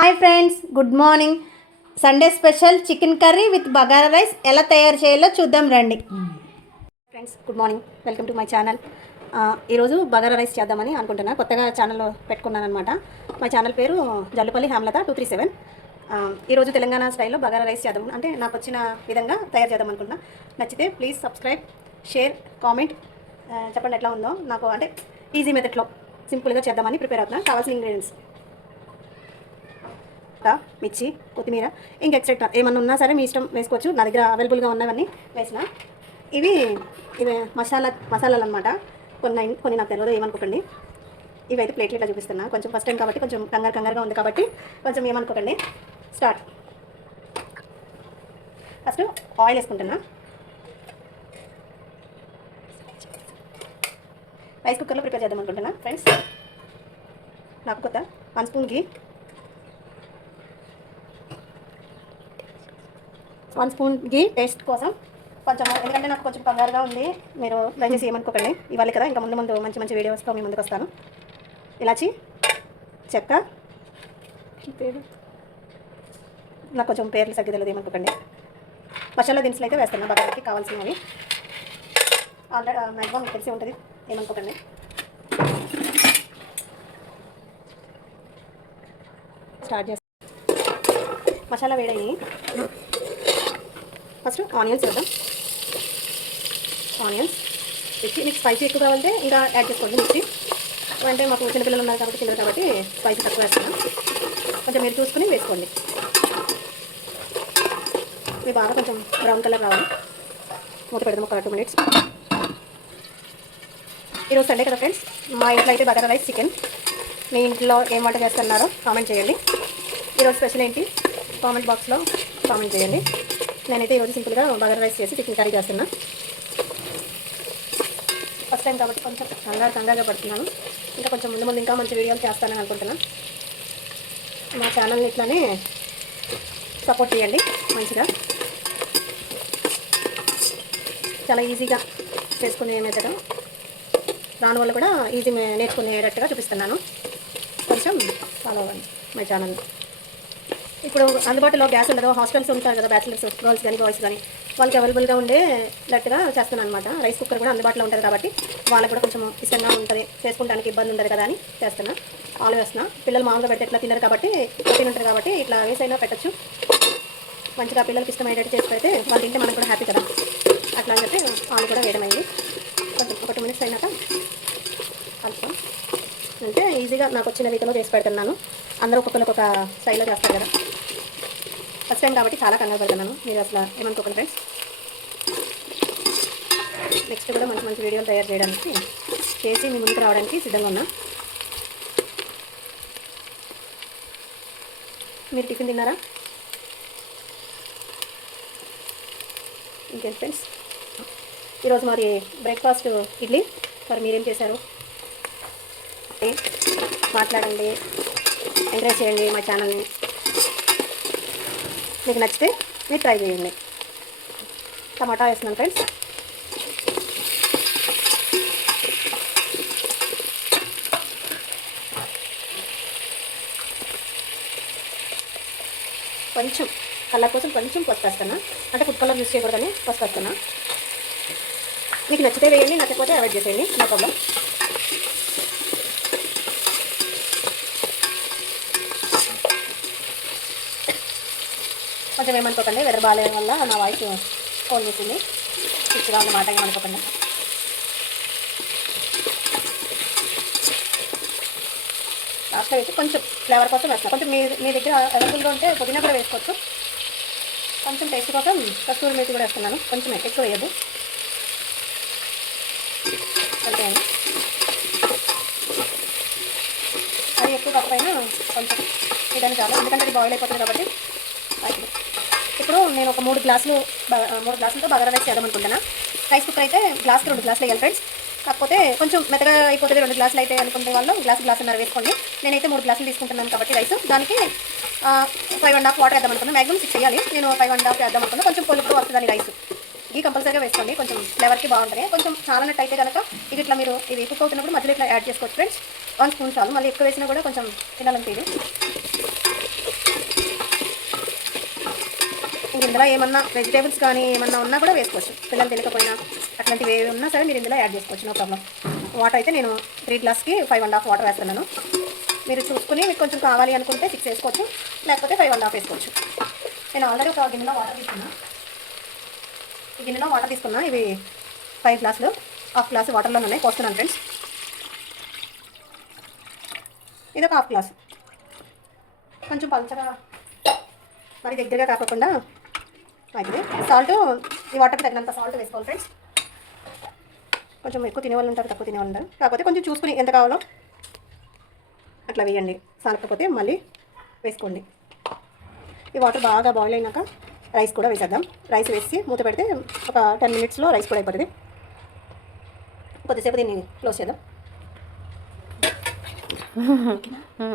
Hi friends, good morning. Sunday special chicken curry with bagara rice ఎలా తయారు చేయాలో చూద్దాం రండి. Friends, good morning, welcome to my channel. ఈరోజు బగారా రైస్ చేద్దామని అనుకుంటున్నా. కొత్తగా ఛానల్లో పెట్టుకున్నాను అనమాట. మా ఛానల్ పేరు జల్లుపల్లి హేమలత 237. ఈరోజు తెలంగాణ స్టైల్లో బగారా రైస్ చేద్దాం అంటే నాకు వచ్చిన విధంగా తయారు చేద్దాం అనుకుంటున్నా. నచ్చితే ప్లీజ్ సబ్స్క్రైబ్, షేర్, కామెంట్, చెప్పండి ఎట్లా ఉందో. నాకు అంటే ఈజీ మెథడ్లో సింపుల్గా చేద్దామని ప్రిపేర్ అవుతున్నా. కావాల్సిన ఇంగ్రీడియంట్స్ మిర్చి, కొత్తిమీర, ఇంకా ఎక్స్ట్రా ఏమన్నా ఉన్నా సరే మీ ఇష్టం వేసుకోవచ్చు. నా దగ్గర అవైలబుల్గా ఉన్నవన్నీ వేసిన. ఇవి మసాలాలు అనమాట. కొన్ని నాకు తెలియదు, ఏమనుకోకండి. ఇవైతే ప్లేట్లు ఇట్లా చూపిస్తున్నా. కొంచెం ఫస్ట్ టైం కాబట్టి కొంచెం కంగారుగా ఉంది కాబట్టి కొంచెం ఏమనుకోకండి. స్టార్ట్. ఫస్ట్ ఆయిల్ వేసుకుంటున్నా. రైస్ కుక్కర్లో ప్రిపేర్ చేద్దాం అనుకుంటున్నా ఫ్రెండ్స్. నాకు కొత్త 1 spoon ghee, 1 spoon ghee taste కోసం కొంచెం, ఎందుకంటే నాకు కొంచెం కంగారుగా ఉంది. మీరు దయచేసి ఏమనుకోకండి. ఇవ్వాలి కదా, ఇంకా ముందు మంచి వీడియోస్తో మీ ముందుకు వస్తాను. ఇలాచి, చెక్క, నాకు కొంచెం పేర్లు సరిగ్గా తెలియదు, ఏమనుకోకండి. మసాలా దినుసులు అయితే వేస్తాను బగారాకి కావాల్సినవి. ఆల్రెడీ మ్యాక్సిమం మీకు తెలిసి ఉంటుంది, ఏమనుకోకండి. స్టార్ట్ చేస్తాను. మసాలా వేడయ్యి ఫస్ట్ ఆనియన్స్ వేద్దాం. ఆనియన్స్ మీకు స్పైసీ ఎక్కువ కావాలంటే ఇంకా యాడ్ చేసుకోండి. మిర్చి అంటే మాకు చిన్నపిల్లలు ఉన్నారు కాబట్టి తినరు కాబట్టి స్పైసీ తక్కువ వేస్తాను. కొంచెం మీరు చూసుకుని వేసుకోండి. ఇవి బాగా కొంచెం బ్రౌన్ కలర్ రావాలి. మూత పెడదాం ఒక 2 మినిట్స్. ఈరోజు సండే కదా ఫ్రెండ్స్, మా ఇంట్లో అయితే బగారా రైస్, చికెన్. మీ ఇంట్లో ఏం వంట చేస్తున్నారో కామెంట్ చేయండి. ఈరోజు స్పెషల్ ఏంటి కామెంట్ బాక్స్లో కామెంట్ చేయండి. నేనైతే ఈరోజు సింపుల్గా బగారా రైస్ చేసి చికెన్ కర్రీ చేస్తున్నా. ఫస్ట్ టైం కాబట్టి కొంచెం కంగారుగా పడుతున్నాను. ఇంకా కొంచెం ముందు ఇంకా మంచి వీడియోలు చేస్తానని అనుకుంటున్నాను. మా ఛానల్ని ఇట్లానే సపోర్ట్ చేయండి మంచిగా. చాలా ఈజీగా చేసుకునే మెథడ్, దాని వల్ల కూడా ఈజీ నేర్చుకునేటట్టుగా చూపిస్తున్నాను. కొంచెం ఫాలో అవ్వండి మై ఛానల్ని. ఇప్పుడు అందుబాటులో గ్యాస్ ఉండదు, హాస్టల్స్ ఉంటారు కదా, బ్యాచిలర్స్ గర్ల్స్ కానీ బాయ్స్ కానీ, వాళ్ళకి అవైలబుల్గా ఉండేటట్టుగా చేస్తున్నాను అనమాట. రైస్ కుక్కర్ కూడా అందుబాటులో ఉంటుంది కాబట్టి వాళ్ళకి కూడా కొంచెం ఇష్టంగా ఉంటుంది, చేసుకోవడానికి ఇబ్బంది ఉండదు కదా అని చేస్తున్నా. ఆలు వేస్తున్నా. పిల్లలు మామూలుగా పెడితే ఎట్లా తినరు కాబట్టి, ప్రోటీన్ ఉంటుంది కాబట్టి ఇట్లా వేసైనా పెట్టచ్చు. మంచిగా పిల్లలకి ఇష్టమయ్యేటట్టు చేసి పెడితే వాళ్ళు తింటే మనకు కూడా హ్యాపీ కదా, అట్లా అని చెప్పి ఆలు కూడా వేయడమైంది. కొంచెం ఒక 2 మినిట్స్ అయినాక కలుపుతాం. అంటే ఈజీగా నాకు వచ్చిన రీతిలో చేసి పెడుతున్నాను. అందరూ ఒక్కొక్కరికి ఒక స్టైల్లో చేస్తారు కదా. ఫస్ట్ టైం కాబట్టి చాలా కంగారు పడుతున్నాను, మీరు అసలు ఏమనుకోకండి ఫ్రెండ్స్. నెక్స్ట్ కూడా మంచి వీడియోలు తయారు చేయడానికి చేసి మీ ముందుకు రావడానికి సిద్ధంగా ఉన్నా. మీరు టిఫిన్ తిన్నారా? ఇంకేం ఫ్రెండ్స్, ఈరోజు మరి బ్రేక్ఫాస్ట్ ఇడ్లీ. మరి మీరేం చేశారు? మాట్లాడండి, ఎంకరేజ్ చేయండి మా ఛానల్ని. మీకు నచ్చితే మీరు ట్రై చేయండి. టమాటా వేస్తున్నాను ఫ్రెండ్స్. కొంచెం కలర్ కోసం కొంచెం పసుపు వేస్తున్నా. అంటే ఫుడ్ కలర్ యూస్ చేయకూడదని పసుపు వేస్తున్నా. మీకు నచ్చితే వేయండి, నచ్చకపోతే అవాయిడ్ చేసేయండి, నో ప్రాబ్లం. కొంచెం ఏమనుకోకండి, వెదర్ బాగాలేని వల్ల నా వాయిస్ ఫోన్ చేసింది, పిచ్చిగా ఉన్నమాట, ఏమనుకోకండి. లాస్ట్లో వేసి కొంచెం ఫ్లేవర్ కోసం వేస్తాను. కొంచెం మీ దగ్గర అవైలబుల్గా ఉంటే పుదీనా కూడా వేసుకోవచ్చు. కొంచెం టేస్ట్ కోసం కస్తూరి మేతి కూడా వేస్తున్నాను. కొంచెం ఎక్కువ వేయద్దు. అంతే అండి. అది ఎక్కువ తక్కువైనా కొంచెం ఇదని చాలా, ఎందుకంటే అది బాయిల్ అయిపోతుంది కాబట్టి. ఇప్పుడు నేను ఒక 3 గ్లాసులతో బగారా రైస్ చేద్దామనుకుంటున్నా. రైస్ కుక్కర్ అయితే గ్లాస్కి 2 గ్లాసులు వేయాలి ఫ్రెండ్స్. కాకపోతే కొంచెం మెత్తగా అయిపోతుంది 2 గ్లాసులు అయితే అనుకుంటే వాళ్ళు గ్లాసున్నర వేసుకోండి. నేనైతే 3 గ్లాసులు తీసుకుంటున్నాను కాబట్టి రైస్, దానికి 5½ వాటర్ వేద్దాం అనుకున్నాను. మ్యాక్సిమం 6 వేయాలి, నేను 5½ వేద్దాం అనుకున్నాను. కొంచెం పొలుపు వస్తుంది రైస్. ఇది కంపల్సరీగా వేసుకోండి, కొంచెం ఫ్లేవర్కి బాగుంటుంది. కొంచెం చాలా నట్టు అయితే కనుక ఇది ఇట్లా మీరు ఇది కుక్ అవుతున్నప్పుడు మధ్యలో ఇట్లా యాడ్ చేసుకోవచ్చు ఫ్రెండ్స్. 1 స్పూన్ చాలు, మళ్ళీ ఎక్కువ వేసినా కూడా కొంచెం తినాలనిపించదు. ఇందులో ఏమన్నా వెజిటేబుల్స్ కానీ ఏమన్నా ఉన్నా కూడా వేసుకోవచ్చు. పిల్లలు తెలియకపోయినా అట్లాంటివి ఏవి ఉన్నా సరే మీరు ఇందులో యాడ్ చేసుకోవచ్చు, నో ప్రాబ్లం. వాటర్ అయితే నేను 3 గ్లాస్కి 5.5 వాటర్ వేస్తున్నాను. మీరు చూసుకుని మీకు కొంచెం కావాలి అనుకుంటే 6 వేసుకోవచ్చు, లేకపోతే 5.5 వేసుకోవచ్చు. నేను ఆల్రెడీ ఒక గిన్నెలో వాటర్ తీసుకున్నా. ఈ గిన్నెలో వాటర్ తీసుకున్నా. ఇవి 5 గ్లాసులు, హాఫ్ గ్లాసు వాటర్లో ఉన్నాయి, పోస్తున్నాను ఫ్రెండ్స్. ఇది ఒక హాఫ్ గ్లాసు, కొంచెం పల్చగా మరి దగ్గరగా కాకుండా అయితే సాల్ట్ ఈ వాటర్కి తగినంత సాల్ట్ వేసుకోవాలి ఫ్రెండ్స్. కొంచెం ఎక్కువ తినేవాళ్ళు ఉంటారు, తక్కువ తినేవాళ్ళు ఉంటారు, కాకపోతే కొంచెం చూసుకుని ఎంత కావాలో అట్లా వేయండి. సాలకపోతే మళ్ళీ వేసుకోండి. ఈ వాటర్ బాగా బాయిల్ అయినాక రైస్ కూడా వేసేద్దాం. రైస్ వేసి మూత పెడితే ఒక 10 మినిట్స్లో రైస్ కూడా అయిపోతుంది. కొద్దిసేపు దీన్ని క్లోజ్ చేద్దాం.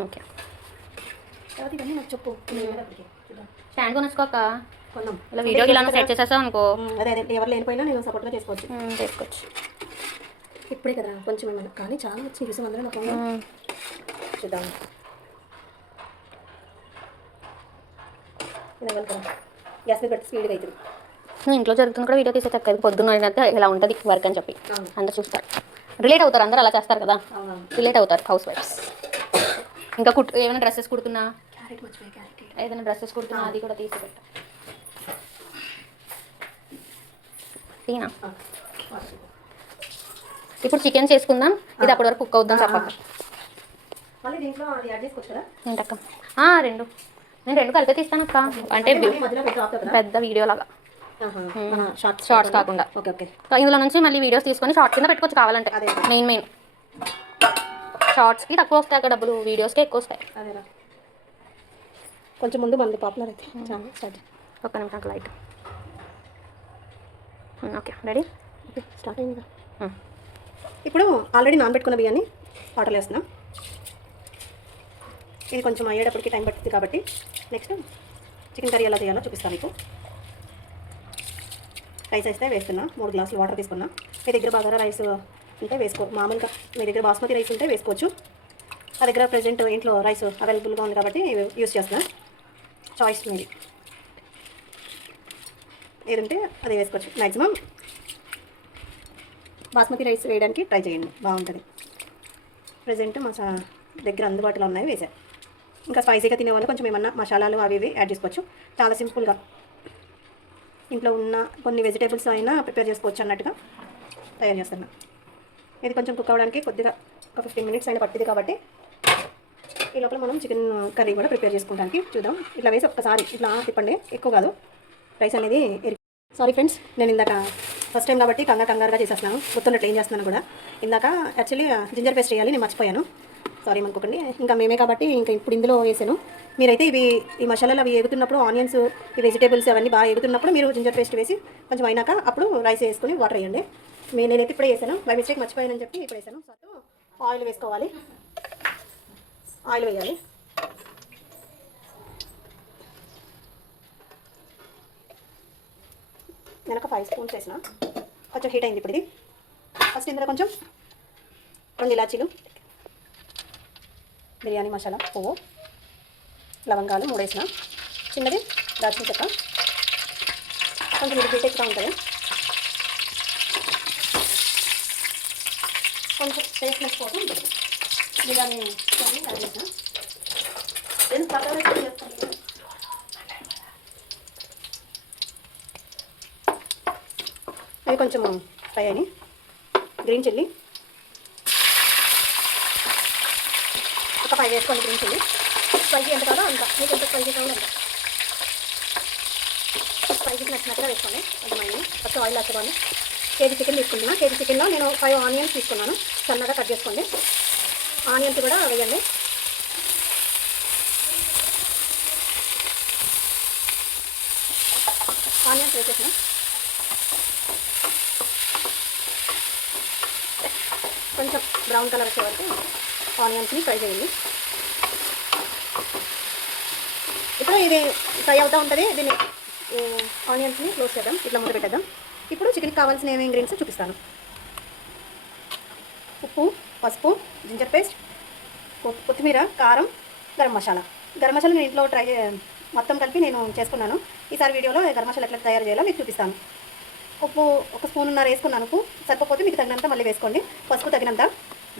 ఓకే, తర్వాత ఇవన్నీ నాకు చెప్పు. స్టాండ్ కొనుక్కోక కొన్నాం, ఇలా వీడియోకి ఇలా సెట్ చేసేసాం అనుకో. అదే ఎవరు లేనిపోయినా నేను సపోర్ట్గా చేసుకోవచ్చు. ఇప్పుడే కదా కొంచెం ఏమైనా, కానీ చాలా వచ్చింది చూసాం అందులో నాకు. చూద్దాం గ్యాస్ మీద పెట్టి స్పీడ్గా అవుతుంది. నువ్వు ఇంట్లో జరుగుతుంది కూడా వీడియో తీసే తక్కువ, పొద్దున్న అయితే ఇలా ఉంటుంది వర్క్ అని చెప్పి అందరు చూస్తారు, రిలేట్ అవుతారు. అందరూ అలా చేస్తారు కదా, రిలేట్ అవుతారు హౌస్ వైఫ్స్. ఇంకా ఏమైనా డ్రెస్సెస్ కుడుతున్నా, ఏదైనా డ్రెస్సెస్ కుడుతున్నా అది కూడా తీసి పెట్టా. తీనా ఇప్పుడు చికెన్ చేసుకుందాం. ఇది అప్పటి వరకు కుక్ అవుద్దాం చెప్పక. ఏంటక్క? రెండు నేను 2 కలిపి తీస్తాను అక్క, అంటే పెద్ద వీడియో లాగా, షార్ట్స్ కాకుండా. ఇందులో నుంచి మళ్ళీ వీడియోస్ తీసుకొని షార్ట్స్ కింద పెట్టుకోవచ్చు కావాలంటే. మెయిన్ షార్ట్స్కి తక్కువ వస్తాయి అక్కడ డబ్బులు, వీడియోస్కి ఎక్కువ వస్తాయి. కొంచెం ముందు మంది పాపులర్ అయితే ఒక్క నిమిషం లైట్. ఓకే, రెడీ, స్టార్ట్ అయింది. ఇప్పుడు ఆల్రెడీ నానబెట్టుకున్న బియ్యాన్ని వాటర్లో వేస్తున్నాం. ఇది కొంచెం అయ్యేటప్పటికి టైం పడుతుంది కాబట్టి నెక్స్ట్ చికెన్ కర్రీ ఎలా చేయాలో చూపిస్తాను మీకు. రైస్ అయితే వేస్తున్నా. 3 గ్లాసులు వాటర్ తీసుకున్నా. మీ దగ్గర బగారా రైస్ ఉంటే మామూలుగా మీ దగ్గర బాస్మతి రైస్ ఉంటే వేసుకోవచ్చు. నా దగ్గర ప్రెజెంట్ ఇంట్లో రైస్ అవైలబుల్గా ఉంది కాబట్టి యూస్ చేస్తున్నా. చాయిస్ మీది, ఏదంటే అది వేసుకోవచ్చు. మ్యాక్సిమం బాస్మతి రైస్ వేయడానికి ట్రై చేయండి, బాగుంటుంది. ప్రెజెంట్ మా దగ్గర అందుబాటులో ఉన్నాయి, వేసా. ఇంకా స్పైసీగా తినేవాళ్ళు కొంచెం ఏమన్నా మసాలాలు అవి ఇవి యాడ్ చేసుకోవచ్చు. చాలా సింపుల్గా ఇంట్లో ఉన్న కొన్ని వెజిటేబుల్స్ అయినా ప్రిపేర్ చేసుకోవచ్చు అన్నట్టుగా తయారు చేస్తున్నా. ఇది కొంచెం కుక్ అవ్వడానికి కొద్దిగా ఒక 15 మినిట్స్ అయినా పట్టింది కాబట్టి ఈ లోపల మనం చికెన్ కర్రీ కూడా ప్రిపేర్ చేసుకోవడానికి చూద్దాం. ఇట్లా వేసి ఒక్కసారి ఇట్లా తిప్పండి, ఎక్కువ కాదు. రైస్ అనేది సారీ ఫ్రెండ్స్, నేను ఇందాక ఫస్ట్ టైం కాబట్టి కంగారుగా చేసేస్తున్నాను, గుర్తున్నట్లు ఏం చేస్తున్నాను కూడా. ఇందాక యాక్చువల్లీ జింజర్ పేస్ట్ వేయాలి, నేను మర్చిపోయాను, సారీ అనుకోకండి. ఇంకా మేమే కాబట్టి ఇంకా ఇప్పుడు ఇందులో వేసాను. మీరైతే ఈ మసాలాలు అవి ఎగుతున్నప్పుడు, ఆనియన్స్ ఈ వెజిటేబుల్స్ అవన్నీ బాగా ఎగుతున్నప్పుడు మీరు జింజర్ పేస్ట్ వేసి కొంచెం అయినాక అప్పుడు రైస్ వేసుకుని వాటర్ వేయండి. నేనైతే ఇప్పుడే వేసాను, బై మిస్టేక్ మర్చిపోయానని చెప్పి ఇప్పుడు వేసాను. సో ఆయిల్ వేసుకోవాలి, ఆయిల్ వేయాలి. నేను ఒక 5 స్పూన్స్ వేసిన, కొంచెం హీట్ అయింది. ఇప్పుడు ఇది ఫస్ట్ ఇందులో కొంచెం 2 ఇలాచీలు, బిర్యానీ మసాలా, పువ్వు, లవంగాలు 3 వేసిన, చిన్నది దాల్చిన చెక్క, కొంచెం ఇది హీట్ ఎక్కువ ఉంటుంది. కొంచెం టేస్ట్నెస్ కోసం బిర్యానీ యాడ్ చేసిన. నేను పక్కన చేస్తాను. అవి కొంచెం ఫ్రై అయినాయి. గ్రీన్ చిల్లీ ఒక 5 వేసుకోండి. గ్రీన్ చిల్లీ స్పైసీ ఎంత కావాలో అంత, మీకు ఎంత స్పైసీ కావాలో అంత స్పైసీకి నచ్చినట్టుగా వేసుకోండి. కొంచెం అయ్యి ఫస్ట్ ఆయిల్ వేసుకోండి. కేజీ చికెన్ తీసుకుంటున్నాను. కేజీ చికెన్లో నేను 5 ఆనియన్స్ తీసుకున్నాను, సన్నగా కట్ చేసుకోండి. ఆనియన్స్ కూడా వేయండి. ఆనియన్స్ వేసేసిన కొంచెం బ్రౌన్ కలర్ వచ్చే వరకు ఆనియన్స్ని ఫ్రై చేయండి. ఇప్పుడు ఇది ఫ్రై అవుతూ ఉంటుంది. దీన్ని ఆనియన్స్ని క్లోజ్ చేద్దాం, ఇట్లా మూత పెట్టేద్దాం. ఇప్పుడు చికెన్కి కావాల్సిన ఏమేమి ఇంగ్రీడియంట్స్ చూపిస్తాను. ఉప్పు, పసుపు, జింజర్ పేస్ట్, కొత్తిమీర, కారం, గరం మసాలా. గరం మసాలా నేను ఇంట్లో మొత్తం కలిపి నేను చేసుకున్నాను. ఈసారి వీడియోలో గరం మసాలా ఎట్లా తయారు చేయాలో మీకు చూపిస్తాను. ఉప్పు 1 స్పూన్నర వేసుకున్నాను. ఉప్పు సరిపోతే మీకు తగినంత మళ్ళీ వేసుకోండి. పసుపు తగినంత,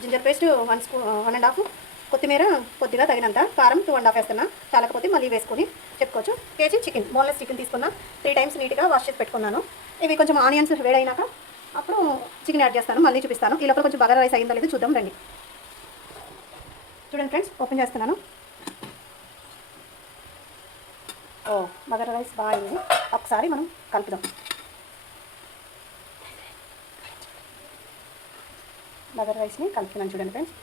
జింజర్ పేస్ట్ 1 స్పూన్ 1.5, కొత్తిమీర కొద్దిగా తగినంత, కారం 2.5 వేస్తున్నా. చాలకపోతే మళ్ళీ వేసుకొని చెప్పుకోవచ్చు. కేజీ చికెన్, బోన్లెస్ చికెన్ తీసుకున్నా. 3 టైమ్స్ నీట్గా వాష్ చేసి పెట్టుకున్నాను. ఇవి కొంచెం ఆనియన్స్ వేడైనాక అప్పుడు చికెన్ యాడ్ చేస్తాను, మళ్ళీ చూపిస్తాను. ఈ లోపల కొంచెం బగారా రైస్ అయిందో లేదో చూద్దాం రండి. చూడండి ఫ్రెండ్స్, ఓపెన్ చేస్తున్నాను. బగారా రైస్ బాగా అయింది. ఒకసారి మనం కలుపుదాం. బగారా రైస్ని కలుపుతున్నాను. చూడండి ఫ్రెండ్స్,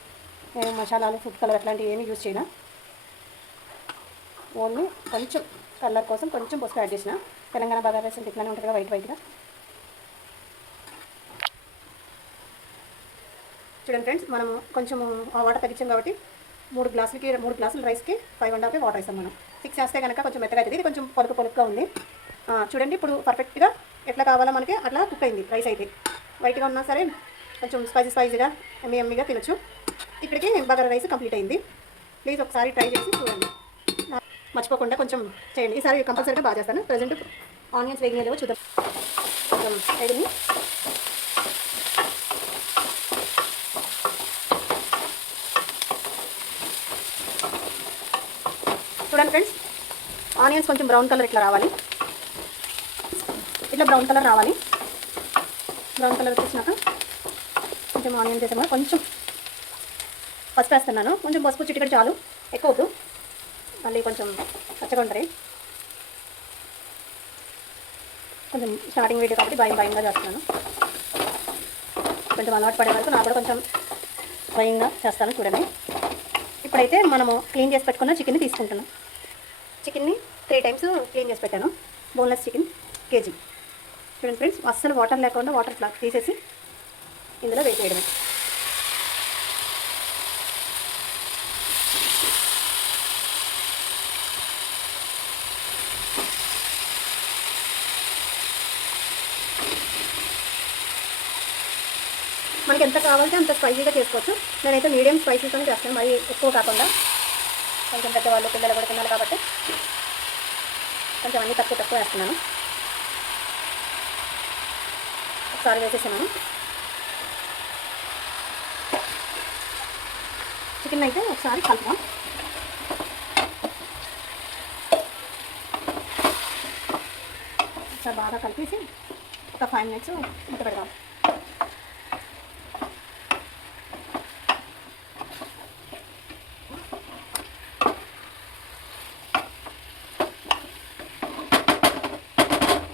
నేను మసాలాలు, ఫుడ్ కలర్ అట్లాంటివి ఏమీ యూజ్ చేయను. ఓన్లీ కొంచెం కలర్ కోసం కొంచెం పసుపు యాడ్ చేసిన. తెలంగాణ బగారా రైస్ అంటే ఇట్లానే ఉంటుంది కదా, వైట్గా. చూడండి ఫ్రెండ్స్, మనము కొంచెం వాటర్ తగ్గించాం కాబట్టి 3 గ్లాసుల రైస్కి 5.5 వాటర్ వేస్తాం మనం. 6 వేస్తే కనుక కొంచెం మెత్తగా అవుతుంది. ఇది కొంచెం పొలుపుగా ఉంది. చూడండి, ఇప్పుడు పర్ఫెక్ట్గా ఎట్లా కావాలో మనకి అట్లా కుక్ అయింది. రైస్ అయితే వైట్గా ఉన్నా సరే కొంచెం స్పైసీగా ఎమ్మీగా తినొచ్చు. ఇప్పటికి బగారా రైస్ కంప్లీట్ అయింది. ప్లీజ్ ఒకసారి ట్రై చేసి చూడండి, మర్చిపోకుండా కొంచెం చేయండి. ఈసారి కంపల్సరీగా బాగా చేస్తాను. ప్రజెంట్ ఆనియన్స్ వేగినలేవో చూద్దాం. కొంచెం వేగిని చూడండి ఫ్రెండ్స్, ఆనియన్స్ కొంచెం బ్రౌన్ కలర్ ఇట్లా రావాలి. ఇట్లా బ్రౌన్ కలర్ రావాలి. బ్రౌన్ కలర్ వచ్చేసినాక కొంచెం ఆనియన్ చేసాము. కొంచెం పసుపు వేస్తున్నాను. కొంచెం పసుపు చిటికెడు చాలు, ఎక్కువ వద్దు, మళ్ళీ కొంచెం పచ్చగా ఉంటుంది. కొంచెం స్టార్టింగ్ వీడియో కాబట్టి భయంగా చేస్తున్నాను. కొంచెం అలవాటు పడే వరకు నాకు కూడా కొంచెం భయంగా చేస్తాను. చూడండి, ఇప్పుడైతే మనము క్లీన్ చేసి పెట్టుకున్న చికెన్ని తీసుకుంటున్నాం. చికెన్ని 3 టైమ్స్ క్లీన్ చేసి పెట్టాను. Boneless chicken KG. చూడండి ఫ్రెండ్స్, అస్సలు వాటర్ లేకుండా వాటర్ ఫ్లాక్ తీసేసి ఇందులో వేసేయడమే. మనకి ఎంత కావాలంటే అంత స్పైసీగా చేసుకోవచ్చు. నేనైతే మీడియం స్పైసీతోనే చేస్తాను, మరి ఎక్కువ కాకుండా. కొంచెం పెద్దవాళ్ళు పిల్లలు కూడా తినాలి కాబట్టి కొంచెం అన్నీ తక్కువ వేస్తున్నాను. ఒకసారి వేసేసాను. చికెన్ అయితే ఒకసారి కలుపుదాం. ఒకసారి బాగా కలిపేసి ఒక 5 మినిట్స్ మూత పెడదాం.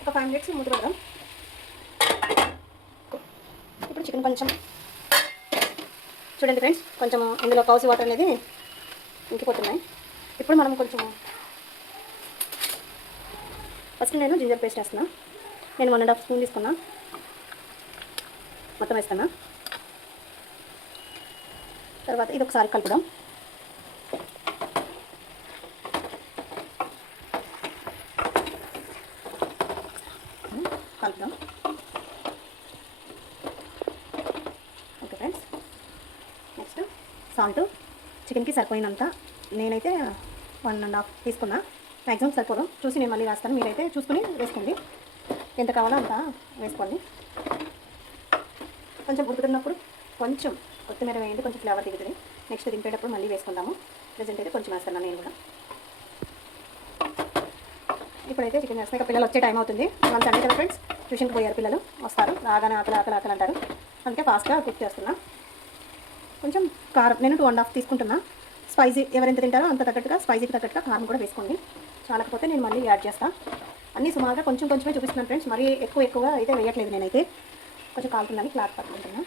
ఒక 5 మినిట్స్ మూత పెడదాం. ఇప్పుడు చికెన్ కొంచెం చూడండి ఫ్రెండ్స్, కొంచెం ఇందులో కౌసి వాటర్ అనేది ఇంకిపోతున్నాయి. ఇప్పుడు మనం కొంచెం ఫస్ట్ నేను జింజర్ పేస్ట్ వేస్తున్నా. నేను 1.5 స్పూన్ తీసుకున్నా, మొత్తం వేస్తున్నా. తర్వాత ఇది ఒకసారి కలుపుదాం. ఓకే ఫ్రెండ్స్, నెక్స్ట్ సాల్ట్ చికెన్కి సరిపోయినంత. నేనైతే 1.5 తీసుకున్నా. మ్యాక్సిమం సరిపోదాం, చూసి నేను మళ్ళీ వేస్తాను. మీరైతే చూసుకుని వేసుకోండి, ఎంత కావాలో అంత వేసుకోండి. కొంచెం ఉడుకుతున్నప్పుడు కొంచెం కొత్తిమీర వేయండి, కొంచెం ఫ్లేవర్ దిగుతుంది. నెక్స్ట్ దింపేటప్పుడు మళ్ళీ వేసుకుందాము. ప్రెజెంట్ అయితే కొంచెం వేస్తున్నాను నేను కూడా. ఇప్పుడైతే చికెన్ వేస్తాను. ఇక పిల్లలు వచ్చే టైం అవుతుంది. మన సండే కదా ఫ్రెండ్స్, ట్యూషన్కి పోయారు పిల్లలు, వస్తారు రాగానే ఆకలి అంటారు. అందుకే ఫాస్ట్గా కుక్ చేస్తున్నా. కొంచెం కారం నేను 2.5 తీసుకుంటున్నా. స్పైసీ ఎవరెంత తింటారో అంత తగ్గట్టుగా, స్పైసీకి తగ్గట్టుగా కారం కూడా వేసుకోండి. చాలకపోతే నేను మళ్ళీ యాడ్ చేస్తాను. అన్నీ సుమారుగా కొంచెమే చూపిస్తున్నాను ఫ్రెండ్స్, మరీ ఎక్కువగా అయితే వేయట్లేదు. నేనైతే కొంచెం కాలుతుందని క్లాత్ పట్టుకుంటున్నా.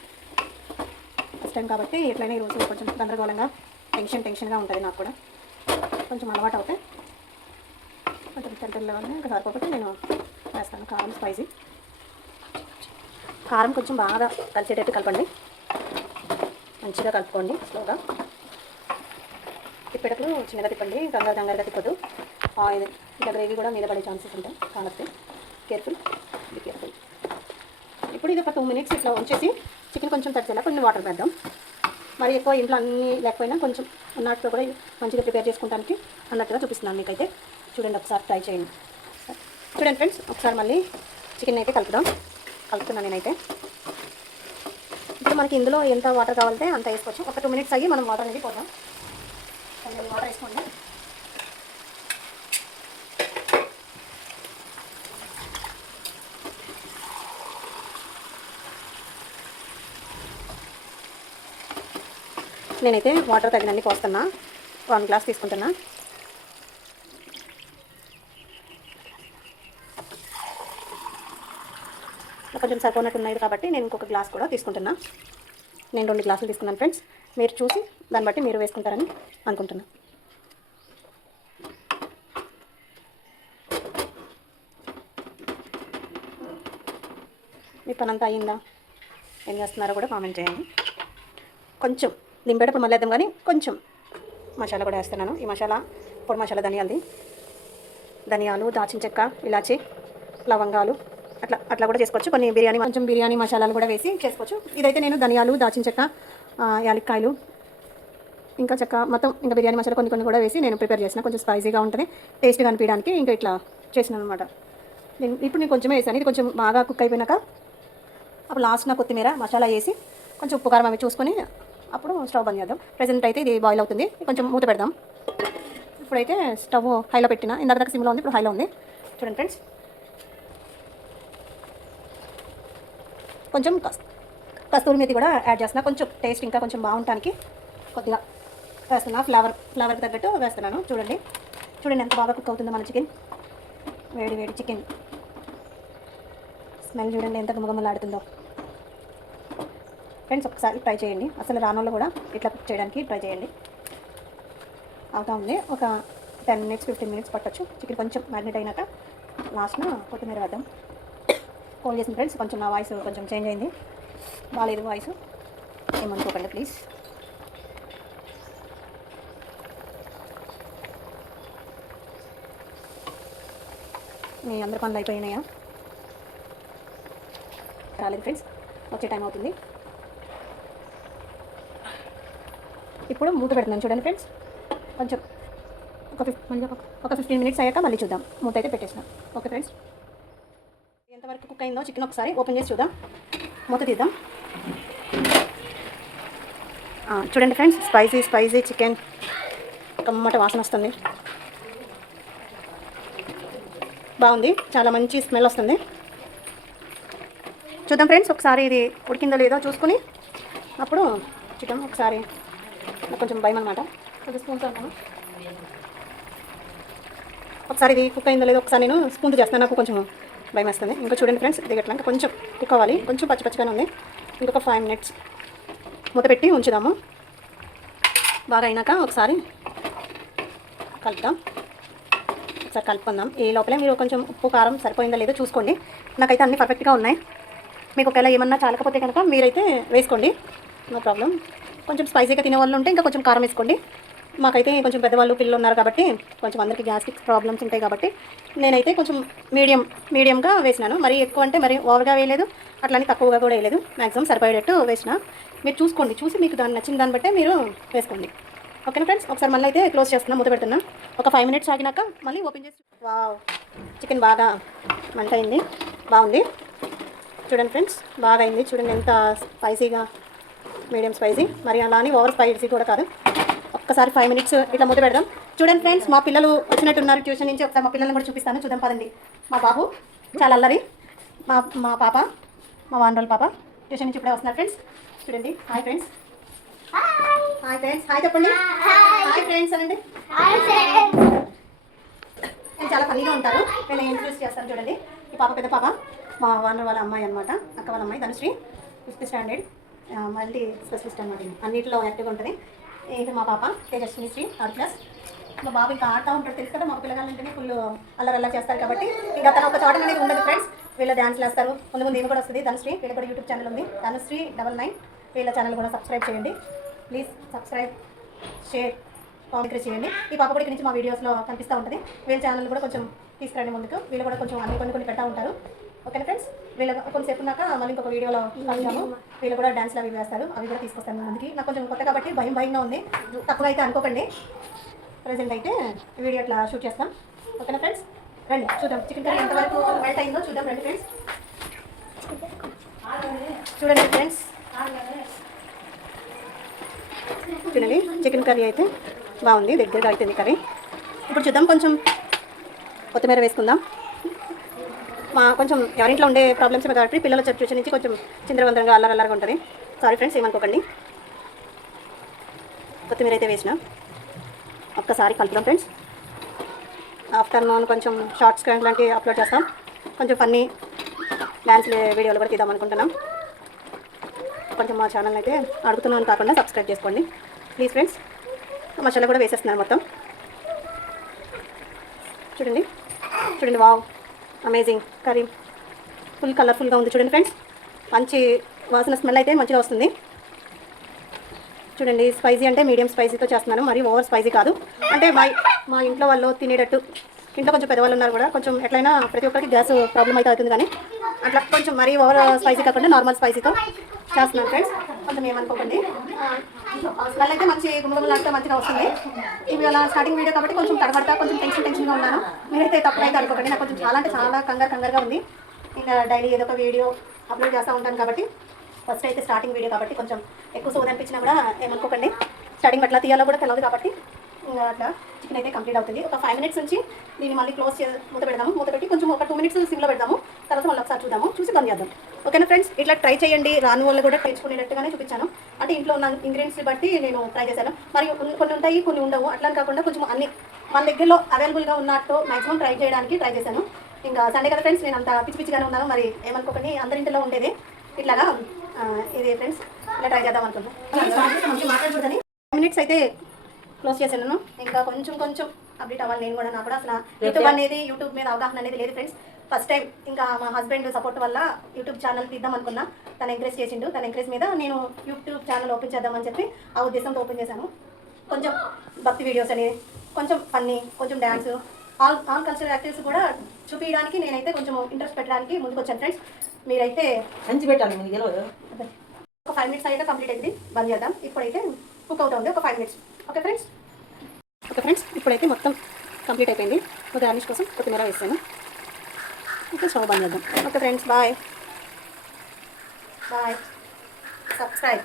ఫస్ట్ టైం కాబట్టి ఎట్లయినా ఈరోజు కొంచెం గందరగోళంగా టెన్షన్గా ఉంటుంది నాకు కూడా. కొంచెం అలవాటు అవుతే కొంచెం తెల్లగా ఇంకా సరిపోతే నేను వేస్తాను. కారం స్పైసీ కారం కొంచెం బాగా కలిసేటట్టు కలపండి, మంచిగా కలుపుకోండి. స్లోగా తిప్పేటప్పుడు చిన్నగా తిప్పండి, కంగారుగా తిప్పదు. ఆయిల్ ఇలా గ్రేవీ కూడా మీద పడే ఛాన్సెస్ ఉంటాయి కాబట్టి కేర్ఫుల్. ఇప్పుడు ఇది ఒక 2 మినిట్స్ ఇట్లా ఉంచేసి చికెన్ కొంచెం తడిచేలా కొన్ని వాటర్ వేద్దాం. మరి ఎక్కువ ఇంట్లో అన్నీ లేకపోయినా కొంచెం ఉన్నట్టుగా కూడా మంచిగా ప్రిపేర్ చేసుకుంటానికి అన్నట్టుగా చూపిస్తున్నాను మీకైతే. చూడండి, ఒకసారి ట్రై చేయండి. చూడండి ఫ్రెండ్స్, ఒకసారి మళ్ళీ చికెన్ అయితే కలుపుతున్నాను నేనైతే. ఇప్పుడు మనకి ఇందులో ఎంత వాటర్ కావాలంటే అంత వేసుకోవచ్చు. ఒక 2 minutes అయ్యి మనం వాటర్ అనేది పోదాం. వాటర్ వేసుకోండి. నేనైతే వాటర్ తగినన్ని పోస్తున్నా. 1 గ్లాస్ తీసుకుంటున్నా. కొంచెం సరిపోనట్టు ఉన్నాయి కాబట్టి నేను ఇంకొక గ్లాస్ కూడా తీసుకుంటున్నా. నేను 2 గ్లాసులు తీసుకున్నాను ఫ్రెండ్స్. మీరు చూసి దాన్ని బట్టి మీరు వేసుకుంటారని అనుకుంటున్నా. మీ పని అంతా అయ్యిందా? ఏం చేస్తున్నారో కూడా కామెంట్ చేయండి. కొంచెం దింపేటప్పుడు మళ్ళీ వేద్దాం, కానీ కొంచెం మసాలా కూడా వేస్తున్నాను. ఈ మసాలా పొడి మసాలా ధనియాలు, దాల్చిన చెక్క, ఇలాచి, లవంగాలు అట్లా కూడా చేసుకోవచ్చు. కొన్ని బిర్యానీ మసాలాలు కూడా వేసి చేసుకోవచ్చు. ఇదైతే నేను ధనియాలు, దాల్చిన చెక్క, యాలక్కాయలు, ఇంకా చెక్క మొత్తం ఇంకా బిర్యానీ మసాలా కొన్ని కూడా వేసి నేను ప్రిపేర్ చేసిన. కొంచెం స్పైసీగా ఉంటుంది, టేస్ట్గా అనిపించడానికి ఇంకా ఇట్లా చేసినాను అనమాట. ఇప్పుడు నేను కొంచెమే వేసాను. ఇది కొంచెం బాగా కుక్ అయిపోయినాక అప్పుడు లాస్ట్న కొత్తిమీర, మసాలా వేసి కొంచెం ఉప్పు కారం అవి చూసుకొని అప్పుడు స్టవ్ బంద్ చేద్దాం. ప్రెజెంట్ అయితే ఇది బాయిల్ అవుతుంది. కొంచెం మూత పెడదాం. ఇప్పుడైతే స్టవ్ హైలో పెట్టిన, ఇందాక దాకా సిమ్లో ఉంది, ఇప్పుడు హైలో ఉంది. చూడండి ఫ్రెండ్స్, కొంచెం కస్తూరి మేతి కూడా యాడ్ చేస్తున్నా. కొంచెం టేస్ట్ ఇంకా కొంచెం బాగుంటానికి కొద్దిగా వేస్తున్నా. ఫ్లేవర్కి తగ్గట్టు వేస్తున్నాను. చూడండి ఎంత బాగా కుక్ అవుతుందో మన చికెన్. వేడి చికెన్ స్మెల్ చూడండి ఎంత గుమగుమలాడుతుందో. ఫ్రెండ్స్, ఒకసారి ట్రై చేయండి. అసలు రానోళ్ళు కూడా ఇట్లా కుక్ చేయడానికి ట్రై చేయండి. అవుతా ఉంది. ఒక 10 minutes 15 minutes పట్టచ్చు. చికెన్ కొంచెం మ్యారినేట్ అయినాక లాస్ట్న కొత్తిమీర వేద్దాం. కాల్ చేసిన ఫ్రెండ్స్, కొంచెం నా వాయిస్ కొంచెం చేంజ్ అయింది, బాగాలేదు వాయిస్, ఏమనుకోకండి ప్లీజ్. మీ అందరి పనులు అయిపోయినాయా? రాలేదు ఫ్రెండ్స్, వచ్చే టైం అవుతుంది. ఇప్పుడు మూత పెడుతున్నాను. చూడండి ఫ్రెండ్స్, కొంచెం ఒక 15 minutes అయ్యాక మళ్ళీ చూద్దాం. మూత అయితే పెట్టేసినాం. ఓకే ఫ్రెండ్స్, ఎంతవరకు కుక్ అయిందో చికెన్ ఒకసారి ఓపెన్ చేసి చూద్దాం. మూత తీద్దాం. చూడండి ఫ్రెండ్స్, స్పైసీ చికెన్ కమ్మట వాసన వస్తుంది. బాగుంది, చాలా మంచి స్మెల్ వస్తుంది. చూద్దాం ఫ్రెండ్స్, ఒకసారి ఇది ఉడికిందో లేదో చూసుకుని అప్పుడు చికెన్ ఒకసారి. నాకు కొంచెం భయం అనమాట, కొంచెం స్పూన్తో అన్నాను. ఒకసారి ఇది కుక్ అయిందో లేదో ఒకసారి నేను స్పూన్తో చేస్తాను, నాకు కొంచెం భయం వేస్తుంది. ఇంకా చూడండి ఫ్రెండ్స్, ఇది ఎట్లా ఇంకా కొంచెం కుక్ అవ్వాలి, కొంచెం పచ్చిగానే ఉంది. ఇంకొక 5 minutes మూత పెట్టి ఉంచుదాము. బాగా అయినాక ఒకసారి కలుపుకుందాం. ఈ లోపలే మీరు కొంచెం ఉప్పు కారం సరిపోయిందో లేదో చూసుకోండి. నాకైతే అన్నీ పర్ఫెక్ట్గా ఉన్నాయి. మీకు ఒకవేళ ఏమన్నా చాలకపోతే కనుక మీరైతే వేసుకోండి, నో ప్రాబ్లం. కొంచెం స్పైసీగా తినే వాళ్ళు ఉంటే ఇంకా కొంచెం కారం వేసుకోండి. మాకైతే కొంచెం పెద్దవాళ్ళు పిల్లలు ఉన్నారు కాబట్టి కొంచెం అందరికీ గ్యాస్ట్రిక్ ప్రాబ్లమ్స్ ఉంటాయి కాబట్టి నేనైతే కొంచెం మీడియంగా వేసినాను. మరీ ఎక్కువ అంటే మరీ ఓవర్గా వేయలేదు, అట్లానే తక్కువగా కూడా వేయలేదు. మ్యాక్సిమం సరిపోయేటట్టు వేసిన. మీరు చూసుకోండి, చూసి మీకు నచ్చిన దాన్ని బట్టే మీరు వేసుకోండి. ఓకేనా ఫ్రెండ్స్, ఒకసారి మళ్ళీ అయితే క్లోజ్ చేస్తున్నా, మూత పెడుతున్నా. ఒక 5 minutes ఆగినాక మళ్ళీ ఓపెన్ చేసి వావ్, చికెన్ బాగా మంట అయింది, బాగుంది. చూడండి ఫ్రెండ్స్, బాగా అయింది. చూడండి ఎంత స్పైసీగా, మీడియం స్పైసీ, మరి అలా అని ఓవర్ స్పైసీ కూడా కాదు. ఒక్కసారి 5 minutes ఇట్లా మూత పెడదాం. చూడండి ఫ్రెండ్స్, మా పిల్లలు వచ్చినట్టున్నారు ట్యూషన్ నుంచి. ఒకసారి మా పిల్లల్ని కూడా చూపిస్తాను, చూద్దాం పదండి. మా బాబు చాలా అల్లరి, మా పాప, మా వానరోళ్ళ పాప ట్యూషన్ నుంచి ఇప్పుడే వస్తున్నారు ఫ్రెండ్స్. చూడండి, హాయ్ ఫ్రెండ్స్, హాయ్ చెప్పండి. హాయ్ ఫ్రెండ్స్ అనండి. నేను చాలా ఫన్నీగా ఉంటారు, నేను ఇంట్రడ్యూస్ చేస్తాను. చూడండి, ఈ పాప పెద్ద పాప, మా వానర్ వాళ్ళ అమ్మాయి అనమాట, అక్క వాళ్ళ అమ్మాయి Dhanushree, 5th standard, multi specialist అనమాట. అన్నింటిలో యాక్టివ్గా ఉంటుంది. ఏంటి మా పాప తేజస్విని శ్రీ, 3rd class. మా బాబు ఇంకా ఆడుతూ ఉంటాడు, తెలుసు కదా, మా పిల్లగాలంటేనే ఫుల్ అల్లరి చేస్తారు కాబట్టి ఇంకా తన ఒక చోట అనేది ఉండదు ఫ్రెండ్స్. వీళ్ళు డ్యాన్స్లు వేస్తారు. ముందు ఏమి కూడా వస్తుంది ధనుశ్రీ, వీళ్ళకి కూడా యూట్యూబ్ ఛానల్ ఉంది, ధనుశ్రీ 99. వీళ్ళ ఛానల్ కూడా సబ్స్క్రైబ్ చేయండి ప్లీజ్. సబ్స్క్రైబ్, షేర్, కామెంట్ చేయండి. ఈ పాప కూడా ఇక్కడ నుంచి మా వీడియోస్లో కనిపిస్తూ ఉంటుంది. వీళ్ళ ఛానల్ కూడా కొంచెం తీసుకురండి ముందుకు. వీళ్ళు కూడా కొంచెం అన్ని కొన్ని పెడతా ఉంటారు. ఓకేనా ఫ్రెండ్స్, వీళ్ళు కొంచెంసేపు ఉన్నాక మళ్ళీ ఇంకొక వీడియోలో కలుద్దాము. వీళ్ళు కూడా డ్యాన్స్లు అవి వేస్తారు, అవి కూడా తీసుకొస్తాను ముందుకి. నాకు కొంచెం కొత్త కాబట్టి భయంగా ఉంది, తక్కువ అయితే అనుకోకండి. ప్రజెంట్ అయితే వీడియో అట్లా షూట్ చేస్తాం. ఓకేనా ఫ్రెండ్స్, రండి చూద్దాం చికెన్ కర్రీ ఎంతవరకు మెల్ట్ అయిందో చూద్దాం. రండి ఫ్రెండ్స్, చూడండి ఫ్రెండ్స్, చూడండి చికెన్ కర్రీ అయితే బాగుంది, దగ్గరగా అవుతుంది కర్రీ. ఇప్పుడు చూద్దాం, కొంచెం కొత్తిమీర వేసుకుందాం. కొంచెం ఎవరింట్లో ఉండే ప్రాబ్లమ్స్ కాబట్టి పిల్లల సిచ్యువేషన్ నుంచి కొంచెం చిందరవందరంగా అల్లరల్లరగా ఉంటుంది. సారీ ఫ్రెండ్స్, ఏమనుకోకండి. కొత్తిమీర అయితే వేసిన ఒక్కసారి కలుపుదాం ఫ్రెండ్స్. ఆఫ్టర్నూన్ కొంచెం షార్ట్స్ లాంటివి అప్లోడ్ చేస్తాం, కొంచెం ఫన్నీ డ్యాన్స్ వీడియోలు కూడా తీద్దాం అనుకుంటున్నాం. కొంచెం మా ఛానల్ అయితే అడుగుతున్నాను కాకుండా సబ్స్క్రైబ్ చేసుకోండి ప్లీజ్ ఫ్రెండ్స్. మసాలా కూడా వేసేస్తున్నాను మొత్తం. చూడండి చూడండి, వావ్ అమేజింగ్ కర్రీ, ఫుల్ కలర్ఫుల్గా ఉంది చూడండి ఫ్రెండ్స్. మంచి వాసన, స్మెల్ అయితే మంచిగా వస్తుంది. చూడండి, స్పైసీ అంటే మీడియం స్పైసీతో చేస్తున్నాను, మరి ఓవర్ స్పైసీ కాదు. అంటే మా ఇంట్లో వాళ్ళు తినేటట్టు, ఇంట్లో కొంచెం పెద్దవాళ్ళు ఉన్నారు కూడా, కొంచెం ఎట్లయినా ప్రతి ఒక్కరికి గ్యాస్ ప్రాబ్లం అయితే అవుతుంది, కానీ అట్లా కొంచెం మరీ ఓవర్ స్పైసీ కాకుండా నార్మల్ స్పైసీతో చేస్తున్నాను ఫ్రెండ్స్. కొంచెం ఏమనుకోకండి. స్మెల్ అయితే మంచి గుమ్మగుమ్మలాడితే మంచిగా వస్తుంది. ఇవి అలా స్టార్టింగ్ వీడియో కాబట్టి కొంచెం తడబడతా, కొంచెం టెన్షన్గా ఉన్నాను. మీరైతే తప్పుడైతే అనుకోకండి, నాకు కొంచెం చాలా అంటే చాలా కంగారుగా ఉంది. ఇంకా డైలీ ఏదో ఒక వీడియో అప్లోడ్ చేస్తూ ఉంటాను కాబట్టి, ఫస్ట్ అయితే స్టార్టింగ్ వీడియో కాబట్టి కొంచెం ఎక్కువ సోది అనిపించినా కూడా ఏమనుకోకండి. స్టార్టింగ్ అట్లా తీయాలో కూడా తెలియదు కాబట్టి ఇంకా అట్లా చికెన్ అయితే కంప్లీట్ అవుతుంది. ఒక 5 minutes నుంచి దీన్ని మళ్ళీ మూత పెడదాము. మూత పెట్టి కొంచెం ఒక 2 minutes సిమ్లో పెడదాము. తర్వాత మళ్ళీ ఒకసారి చూద్దాము, చూసి బంద్ చేద్దాం. ఓకేనా ఫ్రెండ్స్, ఇట్లా ట్రై చేయండి. రాని వాళ్ళు కూడా తెచ్చుకునేటట్టుగానే చూపించాను. అంటే ఇంట్లో ఉన్న ఇంగ్రీడియంట్స్ బట్టి నేను ట్రై చేశాను. మరి కొన్ని ఉంటాయి, కొన్ని ఉండవు. అట్లా కాకుండా కొంచెం అన్ని మన దగ్గరలో అవైలబుల్గా ఉన్నట్టు మ్యాక్సిమం ట్రై చేశాను. ఇంకా సండే కదా ఫ్రెండ్స్, నేను అంత పిచ్చిగానే ఉన్నాను, మరి ఏమనుకోకండి. అందరింటిలో ఉండేది ఇట్లాగా ఇది ఫ్రెండ్స్, ఇలా ట్రై చేద్దాం అనుకుంటున్నాను. మంచిగా మాట్లాడకూడదని 5 minutes అయితే క్లోజ్ చేశాను. ఇంకా కొంచెం అప్డేట్ అవ్వాలి నేను కూడా. నాకు కూడా అసలు యూట్యూబ్ మీద అవగాహన అనేది లేదు ఫ్రెండ్స్. ఫస్ట్ టైం ఇంకా మా హస్బెండ్ సపోర్ట్ వల్ల యూట్యూబ్ ఛానల్ తీద్దాం అనుకున్నా. తను ఎంకరేజ్ చేసిండు. తన ఎంకరేజ్ మీద నేను యూట్యూబ్ ఛానల్ ఓపెన్ చేద్దామని చెప్పి ఆ ఉద్దేశంతో ఓపెన్ చేశాను. కొంచెం భక్తి వీడియోస్ అని, కొంచెం ఫన్నీ, కొంచెం డ్యాన్స్, ఆల్ కల్చరల్ యాక్టివిటీస్ కూడా చూపించడానికి నేనైతే కొంచెం ఇంట్రెస్ట్ పెట్టడానికి ముందుకు వచ్చాను ఫ్రెండ్స్. మీరైతే మంచి పెట్టాలి ఒక 5 minutes అయితే కంప్లీట్ అయింది, బంద్ చేద్దాం. ఇప్పుడైతే కుక్ అవుతుంది ఒక 5 minutes. ఓకే ఫ్రెండ్స్, ఇప్పుడైతే మొత్తం కంప్లీట్ అయిపోయింది. ఒక గార్నిష్ కోసం కొత్తిమీర వేసాను. ఓకే, స్టవ్ బంద్ చేద్దాం. Okay friends, bye. సబ్స్క్రైబ్.